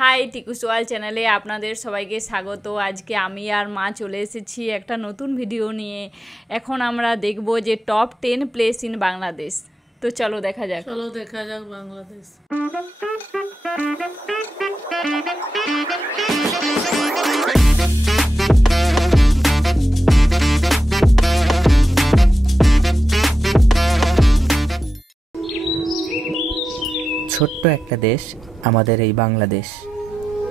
High টিকুসওয়াল চ্যানেলে আপনাদের সবাইকে স্বাগত। আজকে আমি আর মা চলে এসেছি একটা নতুন ভিডিও নিয়ে। এখন আমরা দেখব যে টপ 10 প্লেস ইন বাংলাদেশ। তো চলো দেখা যাক বাংলাদেশ। ছোট্ট একটা দেশ আমাদের এই বাংলাদেশ।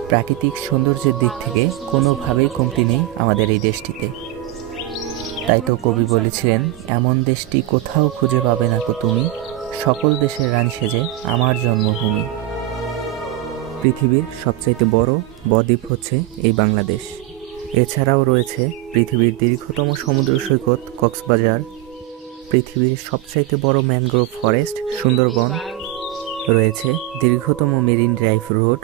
প্রাকৃতিক সৌন্দর্যের দিক থেকে কোনোভাবেই কমতি নেই আমাদের এই দেশটিতে। তাই তো কবি বলেছিলেন, এমন দেশটি কোথাও খুঁজে পাবে না কো তুমি, সকল দেশের রানী সেজে আমার জন্মভূমি। পৃথিবীর সবচাইতে বড় বদ্বীপ হচ্ছে এই বাংলাদেশ। এছাড়াও রয়েছে পৃথিবীর দীর্ঘতম সমুদ্র সৈকত কক্সবাজার, পৃথিবীর সবচাইতে বড় ম্যানগ্রোভ ফরেস্ট সুন্দরবন, রয়েছে দীর্ঘতম মেরিন ড্রাইভ রোড।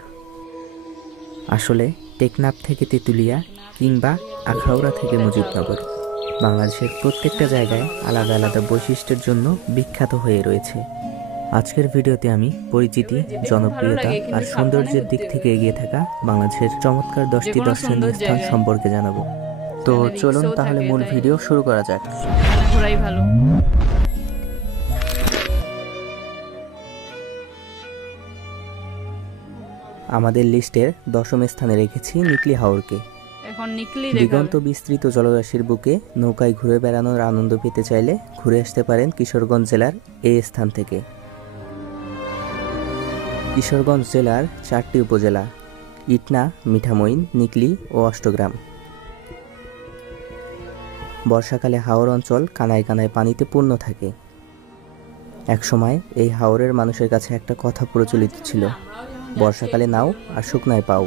আসলে টেকনাফ থেকে তেঁতুলিয়া কিংবা আখাউড়া থেকে মুজিবনগর, বাংলাদেশের প্রত্যেকটা জায়গায় আলাদা আলাদা বৈশিষ্ট্যের জন্য বিখ্যাত হয়ে রয়েছে। আজকের ভিডিওতে আমি পরিচিতি, জনপ্রিয়তা আর সৌন্দর্যের দিক থেকে এগিয়ে থাকা বাংলাদেশের চমৎকার 10টি দর্শনীয় স্থান সম্পর্কে জানাবো। তো চলুন তাহলে মূল ভিডিও শুরু করা যাক। ভালো। আমাদের লিস্টের 10ম স্থানে রেখেছি নিকলি হাওরকে। দিগন্ত বিস্তৃত জলরাশির বুকে নৌকায় ঘুরে বেড়ানোর আনন্দ পেতে চাইলে ঘুরে আসতে পারেন কিশোরগঞ্জ জেলার এই স্থান থেকে। কিশোরগঞ্জ জেলার 4টি উপজেলা: ইটনা, মিঠামইন, নিকলি ও অষ্টগ্রাম। বর্ষাকালে হাওর অঞ্চল কানায় কানায় পানিতে পূর্ণ থাকে। একসময় এই হাওরের মানুষের কাছে একটা কথা প্রচলিত ছিল, বর্ষাকালে নাও আর শুকনায় পাও।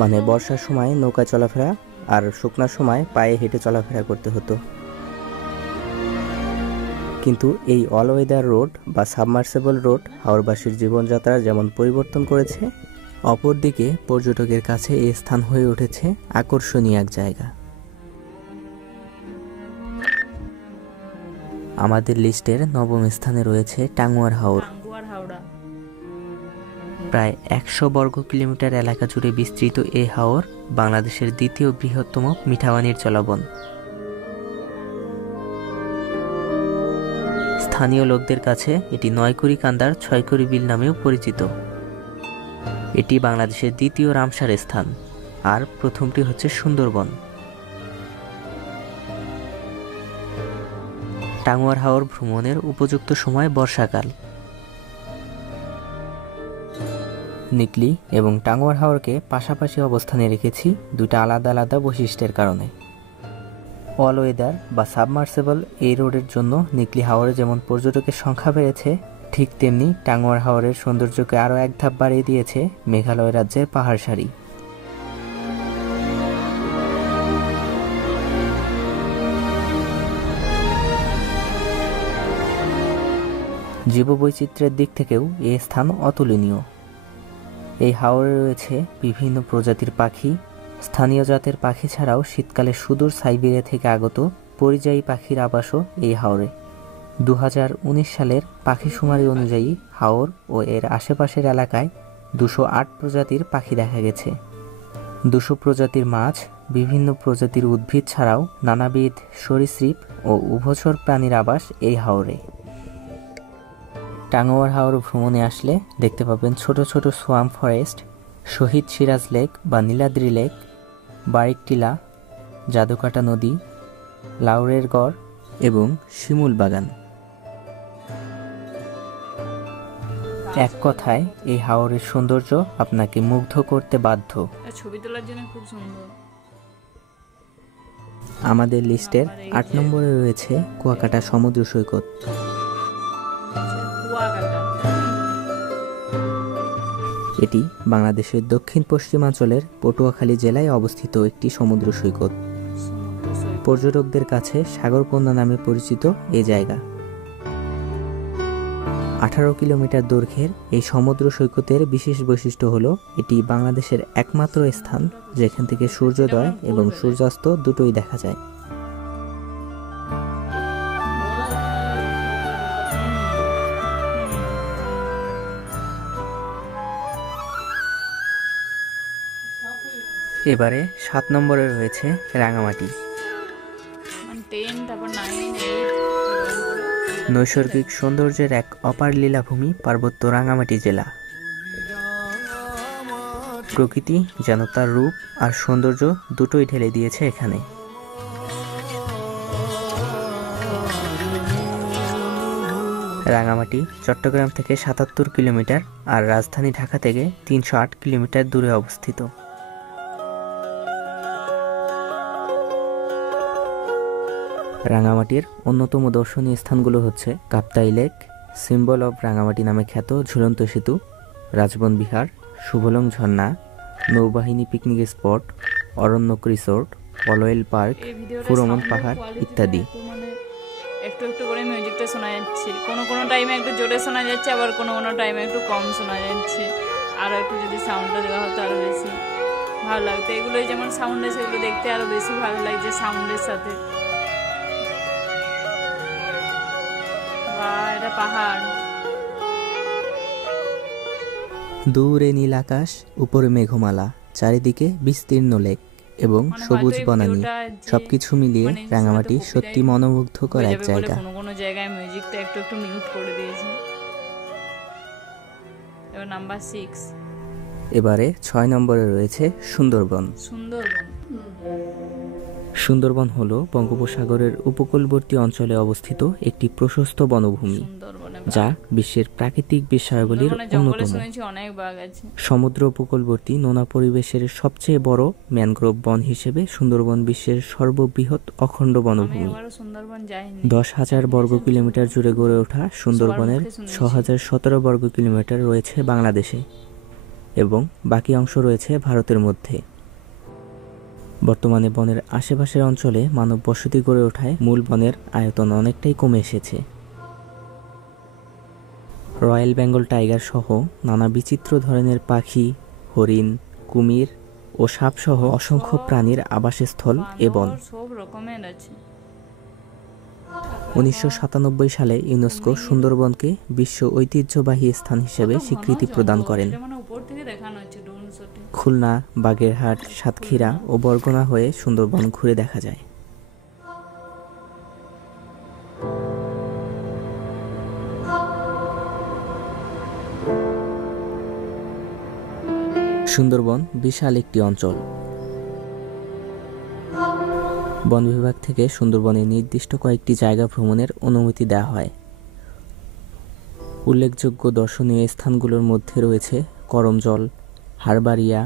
মানে বর্ষার সময় নৌকা চলাফেরা আর শুকনার সময় পায়ে হেঁটে চলাফেরা করতে হতো। কিন্তু এই অল ওয়েদার রোড বা সাবমার্সেবল রোড হাওরবাসীর জীবনযাত্রা যেমন পরিবর্তন করেছে, অপরদিকে পর্যটকের কাছে এই স্থান হয়ে উঠেছে আকর্ষণীয় এক জায়গা। আমাদের লিস্টের 9ম স্থানে রয়েছে টাঙ্গুয়ার হাওর। প্রায় 100 বর্গ কিলোমিটার এলাকা জুড়ে বিস্তৃত এই হাওর বাংলাদেশের দ্বিতীয় বৃহত্তম মিঠাপানির জলাবন। স্থানীয় লোকদের কাছে এটি 9 কান্দার 6 বিল নামেও পরিচিত। এটি বাংলাদেশের দ্বিতীয় রামসার স্থান, আর প্রথমটি হচ্ছে সুন্দরবন। টাঙ্গুয়ার হাওর ভ্রমণের উপযুক্ত সময় বর্ষাকাল। নিকলি এবং টাঙ্গুয়ার হাওরকে পাশাপাশি অবস্থানে রেখেছি দুটো আলাদা আলাদা বৈশিষ্ট্যের কারণে। অল ওয়েদার বা সাবমার্সেবল এই রোডের জন্য নিকলি হাওরে যেমন পর্যটকের সংখ্যা বেড়েছে, ঠিক তেমনি টাঙ্গুয়ার হাওরের সৌন্দর্যকে আরও এক ধাপ বাড়িয়ে দিয়েছে মেঘালয় রাজ্যের পাহাড় সারি। জীববৈচিত্র্যের দিক থেকেও এই স্থান অতুলনীয়। এই হাওরে রয়েছে বিভিন্ন প্রজাতির পাখি। স্থানীয় জাতের পাখি ছাড়াও শীতকালে সুদূর সাইবেরিয়া থেকে আগত পরিযায়ী পাখির আবাসও এই হাওরে। 2019 সালের পাখিশুমারি অনুযায়ী হাওর ও এর আশেপাশের এলাকায় 208 প্রজাতির পাখি দেখা গেছে। 200 প্রজাতির মাছ, বিভিন্ন প্রজাতির উদ্ভিদ ছাড়াও নানাবিধ সরীসৃপ ও উভচর প্রাণীর আবাস এই হাওরে। টাঙ্গুয়ার হাওর ভ্রমণে আসলে দেখতে পাবেন ছোট ছোট সোয়াম্প ফরেস্ট, শহীদ সিরাজ লেক বা নীলাদ্রি লেক, বারিক টিলা, জাদুকাটা নদী, লাউরের গড় এবং শিমুল বাগান। এক কথায় এই হাওরের সৌন্দর্য আপনাকে মুগ্ধ করতে বাধ্য। ছবি তোলার জন্য খুব সুন্দর। আমাদের লিস্টের 8 নম্বরে রয়েছে কুয়াকাটা সমুদ্র সৈকত। এটি বাংলাদেশের দক্ষিণ পশ্চিমাঞ্চলের পটুয়াখালী জেলায় অবস্থিত একটি সমুদ্র সৈকত। পর্যটকদের কাছে সাগরকন্যা নামে পরিচিত এই জায়গা। 18 কিলোমিটার দৈর্ঘ্যের এই সমুদ্র সৈকতের বিশেষ বৈশিষ্ট্য হলো এটি বাংলাদেশের একমাত্র স্থান যেখান থেকে সূর্যোদয় এবং সূর্যাস্ত দুটোই দেখা যায়। এবারে 7 নম্বরে রয়েছে রাঙামাটি। মানে 10, তারপর 9, 8 নৈসর্গিক সৌন্দর্যের এক অপার লীলাভূমি পার্বত্য রাঙামাটি জেলা। প্রকৃতি যেন তার রূপ আর সৌন্দর্য দুটোই ঢেলে দিয়েছে এখানে। রাঙামাটি চট্টগ্রাম থেকে ৭৭ কিলোমিটার আর রাজধানী ঢাকা থেকে ৩০৮ কিলোমিটার দূরে অবস্থিত। রাঙামাটির অন্যতম দর্শনীয় স্থানগুলো হচ্ছে Kaptai lake, symbol of Rangamati নামে খ্যাত ঝুলন্ত সেতু, রাজবন বিহার, শুভলং ঝর্ণা, নৌবাহিনী picnic spot, Aranyak resort, Polwel park, Furomon পাহাড় ইত্যাদি। একটু একটু করে মিউজিকটা শোনা যাচ্ছে, কোনো কোনো টাইমে একটু জোরে শোনা যাচ্ছে, আবার কোনো কোনো টাইমে একটু কম শোনা যাচ্ছে। আরও একটু যদি সাউন্ডটা দেওয়া হতো আরও বেশি ভালো লাগতো। এগুলোই যেমন সাউন্ড আছে, এগুলো দেখতে আরও বেশি ভালো লাগছে সাউন্ডের সাথে। বা এটা পাহাড়, দূরে নীল আকাশ, উপরে মেঘমালা, চারিদিকে বিস্তীর্ণ লেক এবং সবুজ বনানী, সবকিছু মিলিয়ে রাঙামাটি সত্যি মনোমুগ্ধকর এক জায়গা। কোনো কোনো জায়গায় মিউজিকটা একটু একটু মিউট করে দিয়েছে। এবার নাম্বার 6, এবারে 6 নম্বরে রয়েছে সুন্দরবন। সুন্দরবন হলো বঙ্গোপসাগরের উপকূলবর্তী অঞ্চলে অবস্থিত একটি প্রশস্ত বনভূমি, যা বিশ্বের প্রাকৃতিক বিস্ময়গুলির অন্যতম। সমুদ্র উপকূলবর্তী নোনা পরিবেশের সবচেয়ে বড় ম্যানগ্রোভ বন হিসেবে সুন্দরবন বিশ্বের সর্ববৃহৎ অখণ্ড বনভূমি। 10,000 বর্গ কিলোমিটার জুড়ে গড়ে ওঠা সুন্দরবনের 6,017 বর্গ কিলোমিটার রয়েছে বাংলাদেশে এবং বাকি অংশ রয়েছে ভারতের মধ্যে। বর্তমানে বনের আশেপাশের অঞ্চলে মানব বসতি গড়ে ওঠায় মূল বনের আয়তন অনেকটাই কমে এসেছে। রয়্যাল বেঙ্গল টাইগার সহ নানা বিচিত্র ধরনের পাখি, হরিণ, কুমির ও সাপ সহ অসংখ্য প্রাণীর আবাসস্থল এ বন। 1997 সালে ইউনেস্কো সুন্দরবনকে বিশ্ব ঐতিহ্যবাহী স্থান হিসেবে স্বীকৃতি প্রদান করেন। খুলনা, বাগেরহাট, সাতক্ষীরা ও বরগুনা হয়ে সুন্দরবন ঘুরে দেখা যায়। সুন্দরবন বিশাল একটি অঞ্চল। বন বিভাগ থেকে সুন্দরবনের নির্দিষ্ট কয়েকটি জায়গা ভ্রমণের অনুমতি দেওয়া হয়। উল্লেখযোগ্য দর্শনীয় স্থানগুলোর মধ্যে রয়েছে করমজল, হারবাড়িয়া,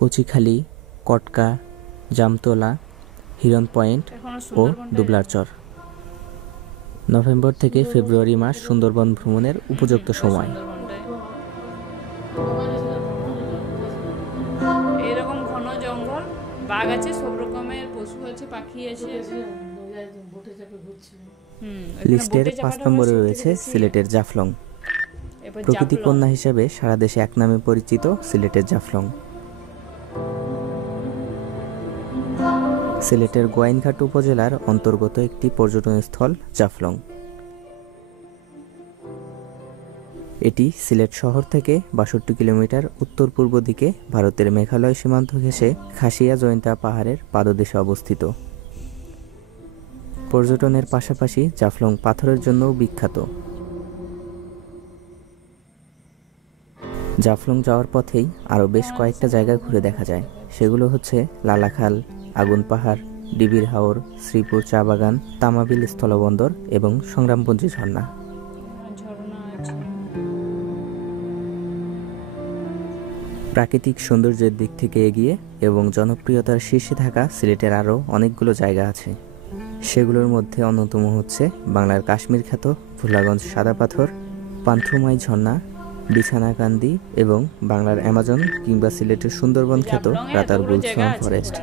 কচিখালি, কটকা, জামতলা, হিরন পয়েন্ট ও দুবলারচর। নভেম্বর থেকে ফেব্রুয়ারি মাস সুন্দরবন ভ্রমণের উপযুক্ত সময়। এরকম ঘন জঙ্গল, বাঘ আছে, সব রকমের পশু আছে, পাখি আছে। লিস্টের 5 নম্বরে রয়েছে সিলেটের জাফলং। প্রকৃতি কন্যা হিসেবে সারা দেশে এক নামে পরিচিত সিলেটের জাফলং। সিলেটের গোয়াইনঘাট উপজেলার অন্তর্গত একটি পর্যটন স্থল জাফলং। এটি সিলেট শহর থেকে 62 কিলোমিটার উত্তর পূর্ব দিকে ভারতের মেঘালয় সীমান্ত ঘেঁষে খাসিয়া জয়ন্তা পাহাড়ের পাদদেশে অবস্থিত। পর্যটনের পাশাপাশি জাফলং পাথরের জন্যও বিখ্যাত। জাফলং যাওয়ার পথেই আরও বেশ কয়েকটা জায়গা ঘুরে দেখা যায়। সেগুলো হচ্ছে লালাখাল, আগুন পাহাড়, ডিবির হাওর, শ্রীপুর চা বাগান, তামাবিল স্থলবন্দর এবং সংগ্রামপঞ্জি ঝর্ণা। প্রাকৃতিক সৌন্দর্যের দিক থেকে এগিয়ে এবং জনপ্রিয়তার শীর্ষে থাকা সিলেটের আরও অনেকগুলো জায়গা আছে। সেগুলোর মধ্যে অন্যতম হচ্ছে বাংলার কাশ্মীর খ্যাত ভোলাগঞ্জ সাদা পাথর, পান্থুমাই ঝর্ণা, বিছানাকান্দি এবং বাংলার অ্যামাজন কিংবা সিলেটের সুন্দরবন খ্যাত রাতারগুল সোয়াম ফরেস্ট।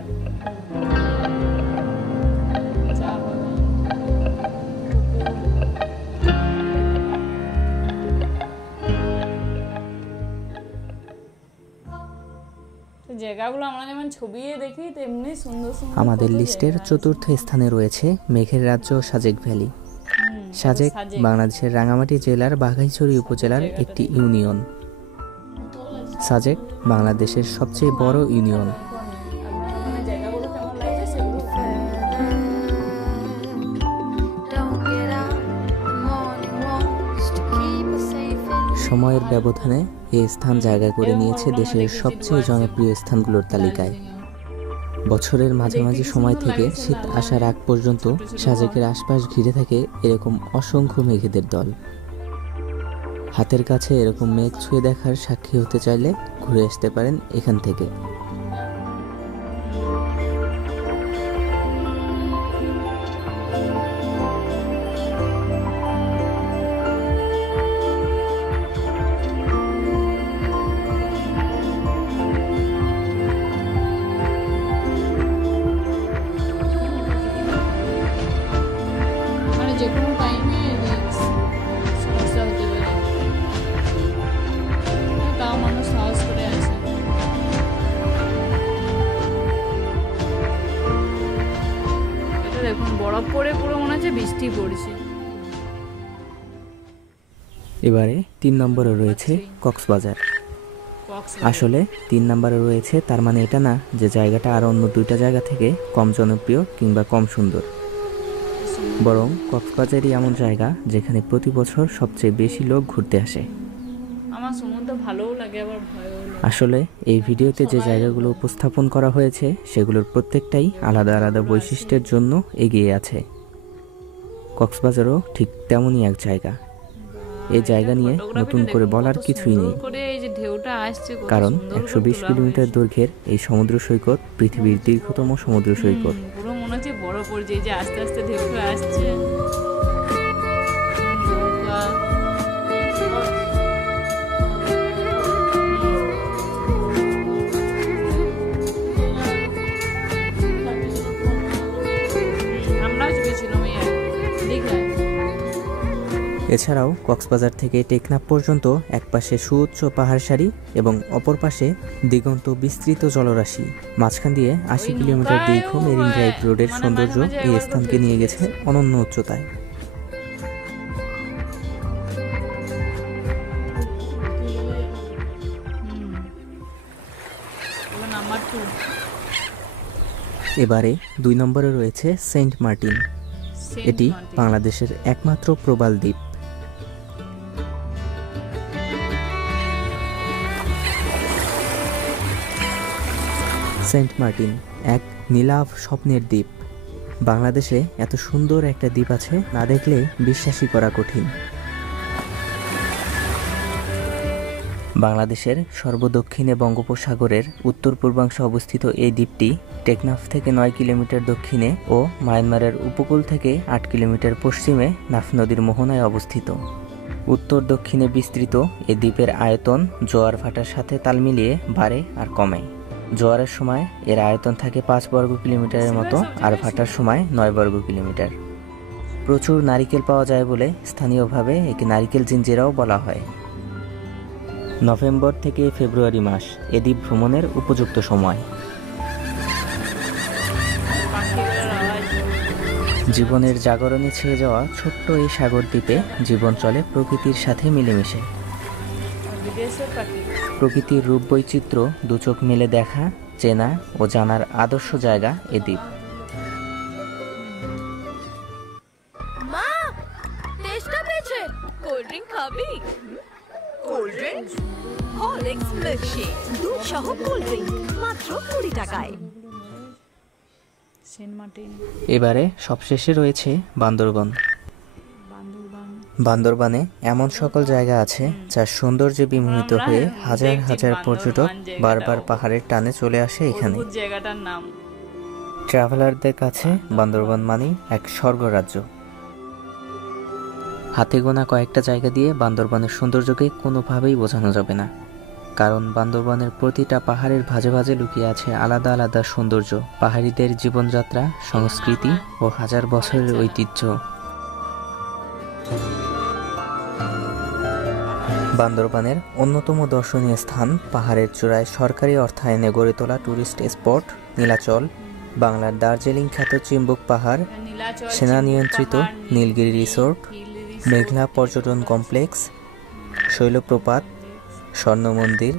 জায়গাগুলো আমরা যেমন ছবিতে দেখি তেমনি সুন্দর সুন্দর। আমাদের লিস্টের চতুর্থ স্থানে রয়েছে মেঘের রাজ্য সাজেক ভ্যালি। সাজেক বাংলাদেশের রাঙ্গামাটি জেলার বাঘাইছড়ি উপজেলার একটি ইউনিয়ন। সাজেক বাংলাদেশের সবচেয়ে বড় ইউনিয়ন। ব্যবধানে এই স্থান জায়গা করে নিয়েছে দেশের সবচেয়ে জনপ্রিয় স্থানগুলোর তালিকায়। বছরের মাঝামাঝি সময় থেকে শীত আসার আগ পর্যন্ত সাজেকের আশপাশ ঘিরে থাকে এরকম অসংখ্য মেঘেদের দল। হাতের কাছে এরকম মেঘ ছুঁয়ে দেখার সাক্ষী হতে চাইলে ঘুরে আসতে পারেন এখান থেকে। যে কোনো টাইমে সমস্যা হতে পারে, তাও মানুষ সাহস করে আসে। এটা দেখুন বরফ পড়ে পুরো মনে হচ্ছে বৃষ্টি পড়ছে। এবারে 3 নম্বরে রয়েছে কক্সবাজার। আসলে 3 নম্বরে রয়েছে তার মানে এটা না যে জায়গাটা আর অন্য 2টা জায়গা থেকে কম জনপ্রিয় কিংবা কম সুন্দর, বরং কক্সবাজারই এমন জায়গা যেখানে প্রতি বছর সবচেয়ে বেশি লোক ঘুরতে আসে। আমার সমুদ্র ভালোও লাগে আবার ভয়ও লাগে। আসলে এই ভিডিওতে যে জায়গাগুলো উপস্থাপন করা হয়েছে সেগুলোর প্রত্যেকটাই আলাদা আলাদা বৈশিষ্ট্যের জন্য এগিয়ে আছে। কক্সবাজারও ঠিক তেমনই এক জায়গা। এই জায়গা নিয়ে নতুন করে বলার কিছুই নেই, কারণ 120 কিলোমিটার দৈর্ঘ্যের এই সমুদ্র সৈকত পৃথিবীর দীর্ঘতম সমুদ্র সৈকত। পুরো মনে হচ্ছে বড় পড়ছে, এই যে আস্তে আস্তে ঢেউটা আসছে। আমরাও গেছিলাম দীঘায়। এছাড়াও কক্সবাজার থেকে টেকনাফ পর্যন্ত একপাশে সুউচ্চ পাহাড় সারি এবং অপর পাশে দিগন্ত বিস্তৃত জলরাশি, মাঝখান দিয়ে 80 কিলোমিটার দীর্ঘ মেরিন ড্রাইভ রোডের সৌন্দর্য এই স্থানকে নিয়ে গেছে অনন্য উচ্চতায়। এবারে 2 নম্বরে রয়েছে সেন্ট মার্টিন। এটি বাংলাদেশের একমাত্র প্রবাল দ্বীপ। সেন্ট মার্টিন এক নীলাভ স্বপ্নের দ্বীপ। বাংলাদেশে এত সুন্দর একটা দ্বীপ আছে না দেখলে বিশ্বাসই করা কঠিন। বাংলাদেশের সর্বদক্ষিণে বঙ্গোপসাগরের উত্তর পূর্বাংশে অবস্থিত এই দ্বীপটি টেকনাফ থেকে 9 কিলোমিটার দক্ষিণে ও মায়ানমারের উপকূল থেকে 8 কিলোমিটার পশ্চিমে নাফ নদীর মোহনায় অবস্থিত। উত্তর দক্ষিণে বিস্তৃত এই দ্বীপের আয়তন জোয়ার ভাটার সাথে তাল মিলিয়ে বাড়ে আর কমে। জোয়ারের সময় এর আয়তন থাকে 5 বর্গ কিলোমিটারের মতো, আর ভাটার সময় 9 বর্গ কিলোমিটার। প্রচুর নারিকেল পাওয়া যায় বলে স্থানীয়ভাবে একে নারিকেল জিঞ্জিরাও বলা হয়। নভেম্বর থেকে ফেব্রুয়ারি মাস এ দ্বীপ ভ্রমণের উপযুক্ত সময়। জীবনের জাগরণে ছেয়ে যাওয়া ছোট্ট এই সাগর দ্বীপে জীবন চলে প্রকৃতির সাথে মিলেমিশে। প্রকৃতির রূপ বৈচিত্র্য দু চোখ মেলে দেখা, চেনা ও জানার আদর্শ জায়গা এ দ্বীপ। মা, টেস্টটা পেয়েছে। কোল্ড ড্রিঙ্ক খাবি? Cold drink? হরলিক্স মিল্কশেক, দুধ সহ কোল্ড ড্রিঙ্ক মাত্র 20 টাকায়। Saint Martin. এবারে সবশেষে রয়েছে বান্দরবান। বান্দরবানে এমন সকল জায়গা আছে যার সৌন্দর্যে বিমোহিত হয়ে হাজার হাজার পর্যটক বারবার পাহাড়ের টানে চলে আসে এখানে। জায়গাটার নাম ট্রাভেলারদের কাছে বান্দরবান মানেই এক স্বর্গরাজ্য। হাতে গোনা কয়েকটা জায়গা দিয়ে বান্দরবানের সৌন্দর্যকে কোনোভাবেই বোঝানো যাবে না, কারণ বান্দরবানের প্রতিটা পাহাড়ের ভাঁজে ভাঁজে লুকিয়ে আছে আলাদা আলাদা সৌন্দর্য, পাহাড়িদের জীবনযাত্রা, সংস্কৃতি ও হাজার বছরের ঐতিহ্য। বান্দরবানের অন্যতম দর্শনীয় স্থান পাহাড়ের চূড়ায় সরকারি অর্থায়নে গড়ে তোলা টুরিস্ট স্পট নীলাচল, বাংলার দার্জিলিং খ্যাত চিম্বুক পাহাড়, সেনা নিয়ন্ত্রিত নীলগিরি রিসোর্ট, মেঘলা পর্যটন কমপ্লেক্স, শৈলপ্রপাত, স্বর্ণ মন্দির,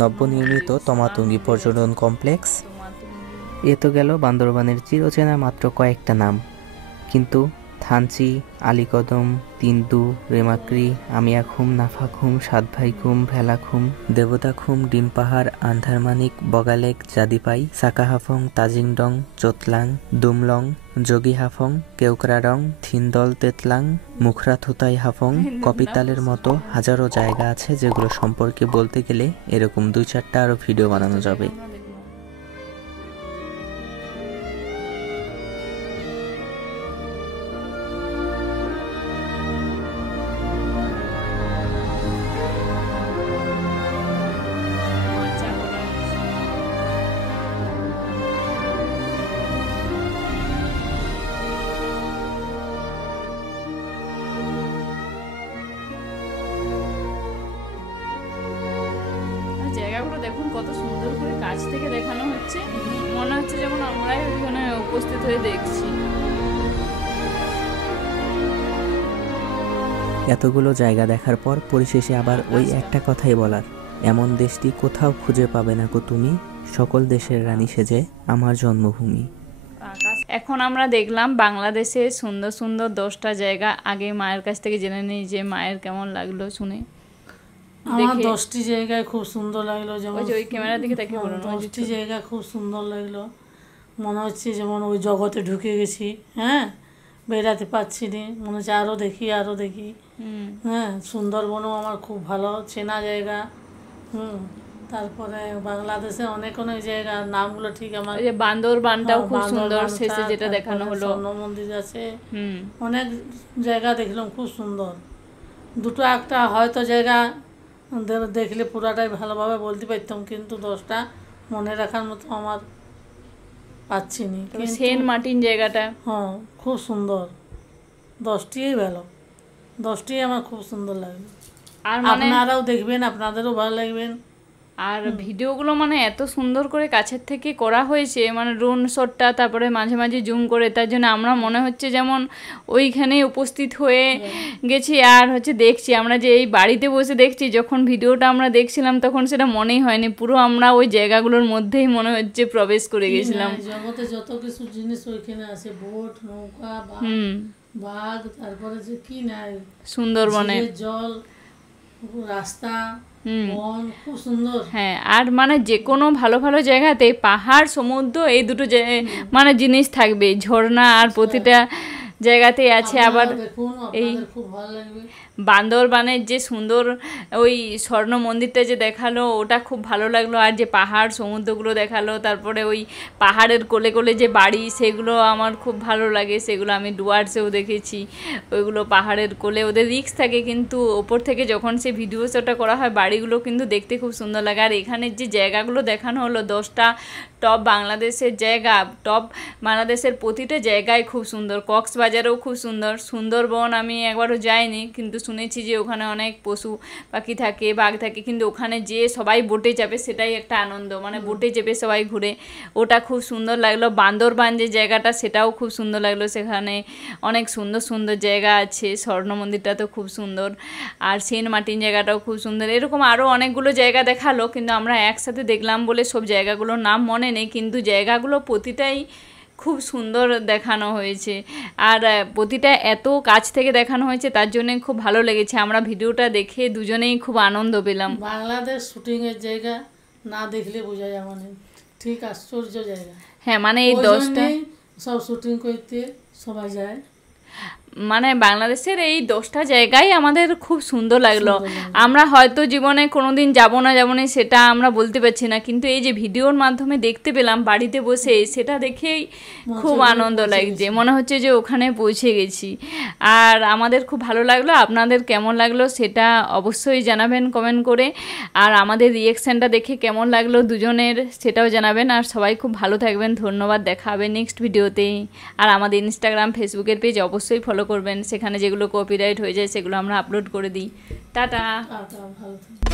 নবনির্মিত তমাতুঙ্গি পর্যটন কমপ্লেক্স। এ তো গেল বান্দরবানের চিরচেনা মাত্র কয়েকটা নাম, কিন্তু থানচি, আলীকদম, তিন্দু, রেমাক্রি, আমিয়াখুম, নাফাখুম, সাতভাইখুম, ভেলাখুম, দেবতাখুম, ডিমপাহাড়, আন্ধারমানিক, বগালেক, জাদিপাই, সাকাহাফং, তাজিংডং, চোতলাং, দুমলং, যোগীহাফং, কেউকরাডং, থিন্দল তেতলাং, মুখরাথুতাই হাফং, কপিতালের মতো হাজারো জায়গা আছে যেগুলো সম্পর্কে বলতে গেলে এরকম 2-4টা আরও ভিডিও বানানো যাবে। জায়গাগুলো দেখুন কত সুন্দর করে কাছ থেকে দেখানো হচ্ছে, মনে হচ্ছে যেমন আমরাই ওইখানে উপস্থিত হয়ে দেখছি। এতগুলো জায়গা দেখার পর পরিশেষে আবার ওই একটা কথাই বলার, এমন দেশটি কোথাও খুঁজে পাবে না কো তুমি, সকল দেশের রানী সেজে আমার জন্মভূমি। এখন আমরা দেখলাম বাংলাদেশের সুন্দর সুন্দর 10টা জায়গা। আগে মায়ের কাছ থেকে জেনে নিই যে মায়ের কেমন লাগলো শুনে। আমার 10টি জায়গায় খুব সুন্দর লাগলো, যেমন ওই ক্যামেরার দিকে তাকিয়ে বলুন। 10টি জায়গা খুব সুন্দর লাগলো, মনে হচ্ছে যেমন ওই জগতে ঢুকে গেছি। হ্যাঁ, বেরাতে পারছি নি, মনে হচ্ছে আরও দেখি আরও দেখি। হ্যাঁ, সুন্দরবনও আমার খুব ভালো চেনা জায়গা। তারপরে বাংলাদেশে অনেক অনেক জায়গা, নামগুলো ঠিক আমার, যে বান্দরবানটাও খুব সুন্দর, শেষে যেটা দেখানো হলো স্বর্ণ মন্দির আছে, অনেক জায়গা দেখলাম খুব সুন্দর। দুটো একটা হয়তো জায়গা দেখলে পুরাটাই ভালোভাবে বলতে পারতাম, কিন্তু 10টা মনে রাখার মতো আমার পাচ্ছি নি। সেন্ট মার্টিন জায়গাটা হ্যাঁ খুব সুন্দর, 10টিই ভালো, 10টিই আমার খুব সুন্দর লাগলো। আর আপনারাও দেখবেন, আপনাদেরও ভালো লাগবেন। আর ভিডিওগুলো মানে এত সুন্দর করে কাছের থেকে করা হয়েছে, মানে ড্রোন শটটা, তারপরে মাঝে মাঝে জুম করে, তার জন্য আমরা মনে হচ্ছে যেমন ওইখানেই উপস্থিত হয়ে গেছি। আর হচ্ছে দেখছি আমরা যে এই বাড়িতে বসে দেখছি, যখন ভিডিওটা আমরা দেখছিলাম তখন সেটা মনেই হয়নি, পুরো আমরা ওই জায়গাগুলোর মধ্যেই মনে হচ্ছে প্রবেশ করে গেছিলাম। জগতে যত কিছু জিনিস ওইখানে আছে, বোট, নৌকা, বাঘ, তারপরে যে কি নাই সুন্দরবনে জল, রাস্তা, খুব সুন্দর। হ্যাঁ, আর মানে যে কোনো ভালো ভালো জায়গাতে পাহাড়, সমুদ্র, এই দুটো মানে জিনিস থাকবে, ঝর্ণা, আর প্রতিটা জায়গাতেই আছে। আবার এই বান্দরবানের যে সুন্দর ওই স্বর্ণ মন্দিরটা যে দেখালো, ওটা খুব ভালো লাগলো। আর যে পাহাড় সমুদ্রগুলো দেখালো, তারপরে ওই পাহাড়ের কোলে কোলে যে বাড়ি, সেগুলো আমার খুব ভালো লাগে। সেগুলো আমি ডুয়ার্সেও দেখেছি, ওইগুলো পাহাড়ের কোলে, ওদের রিস্ক থাকে, কিন্তু ওপর থেকে যখন সে ভিডিও শটটা করা হয় বাড়িগুলো কিন্তু দেখতে খুব সুন্দর লাগে। আর এখানের যে জায়গাগুলো দেখানো হলো 10টা টপ বাংলাদেশের জায়গা, টপ বাংলাদেশের প্রতিটা জায়গায় খুব সুন্দর। কক্সবাজারেও খুব সুন্দর। সুন্দরবন আমি একবারও যাইনি, কিন্তু শুনেছি যে ওখানে অনেক পশু পাখি থাকে, বাঘ থাকে, কিন্তু ওখানে যে সবাই বোটে যাবে সেটাই একটা আনন্দ, মানে বোটে চেপে সবাই ঘুরে, ওটা খুব সুন্দর লাগলো। বান্দরবান যে জায়গাটা সেটাও খুব সুন্দর লাগলো, সেখানে অনেক সুন্দর সুন্দর জায়গা আছে। স্বর্ণ মন্দিরটা তো খুব সুন্দর, আর সেন্ট মার্টিন জায়গাটাও খুব সুন্দর। এরকম আরও অনেকগুলো জায়গা দেখালো, কিন্তু আমরা একসাথে দেখলাম বলে সব জায়গাগুলোর নাম মনে নেই, কিন্তু জায়গাগুলো প্রতিটাই খুব সুন্দর দেখানো হয়েছে। আর প্রতিটা এত কাছ থেকে দেখানো হয়েছে, তার জন্য খুব ভালো লেগেছে। আমরা ভিডিওটা দেখে দুজনেই খুব আনন্দ পেলাম। বাংলাদেশ শুটিংয়ের জায়গা না দেখলে বোঝা যাবে না, ঠিক আশ্চর্য জায়গা। হ্যাঁ, মানে এই 10টা সব শুটিং করতে সবাই যায়। মানে বাংলাদেশের এই 10টা জায়গায় আমাদের খুব সুন্দর লাগলো। আমরা হয়তো জীবনে কোনোদিন যাব না সেটা আমরা বলতে পারছি না, কিন্তু এই যে ভিডিওর মাধ্যমে দেখতে পেলাম বাড়িতে বসে, সেটা দেখেই খুব আনন্দ লাগছে, মনে হচ্ছে যে ওখানে পৌঁছে গেছি। আর আমাদের খুব ভালো লাগলো। আপনাদের কেমন লাগলো সেটা অবশ্যই জানাবেন কমেন্ট করে। আর আমাদের রিয়েকশানটা দেখে কেমন লাগলো দুজনের সেটাও জানাবেন। আর সবাই খুব ভালো থাকবেন, ধন্যবাদ। দেখা হবে নেক্সট ভিডিওতে। আর আমাদের ইনস্টাগ্রাম, ফেসবুকের পেজ অবশ্যই ফলো করবেন, সেখানে যেগুলো কপিরাইট হয়ে যায় সেগুলো আমরা আপলোড করে দিই। টাটা। ভালো থাকবেন।